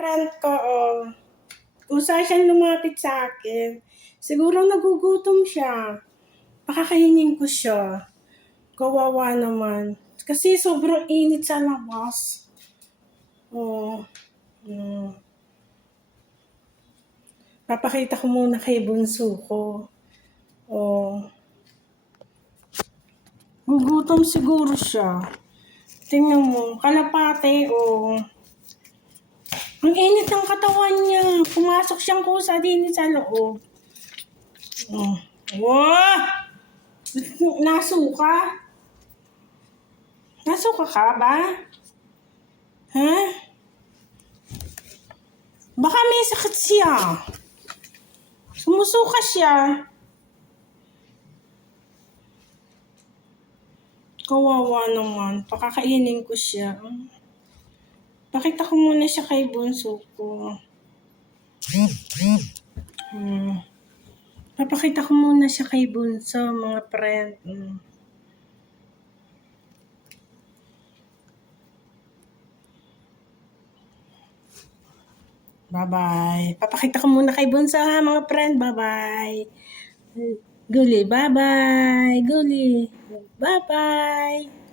friend ko, usa siyang lumapit sa akin. Siguro nagugutom siya. Pakakainin ko siya. Kawawa naman. Kasi sobrang init sa labas. Papakita ko muna kay bunso ko. Gugutom siguro siya. Tingnan mo, kalapate, Ang init ng katawan niya. Pumasok siyang kusa din sa loob. Wow! Nasuka? Nasuka ka ba? Ha? Baka may sakit siya. Sumusuka siya. Kawawa naman. Pakakainin ko siya. Pakita ko muna siya kay bunso ko. Papakita ko muna siya kay bunso, mga friend. Bye-bye. Papakita ko muna kay bunso, ha, mga friend. Bye-bye. Guli, bye-bye. Guli, bye-bye.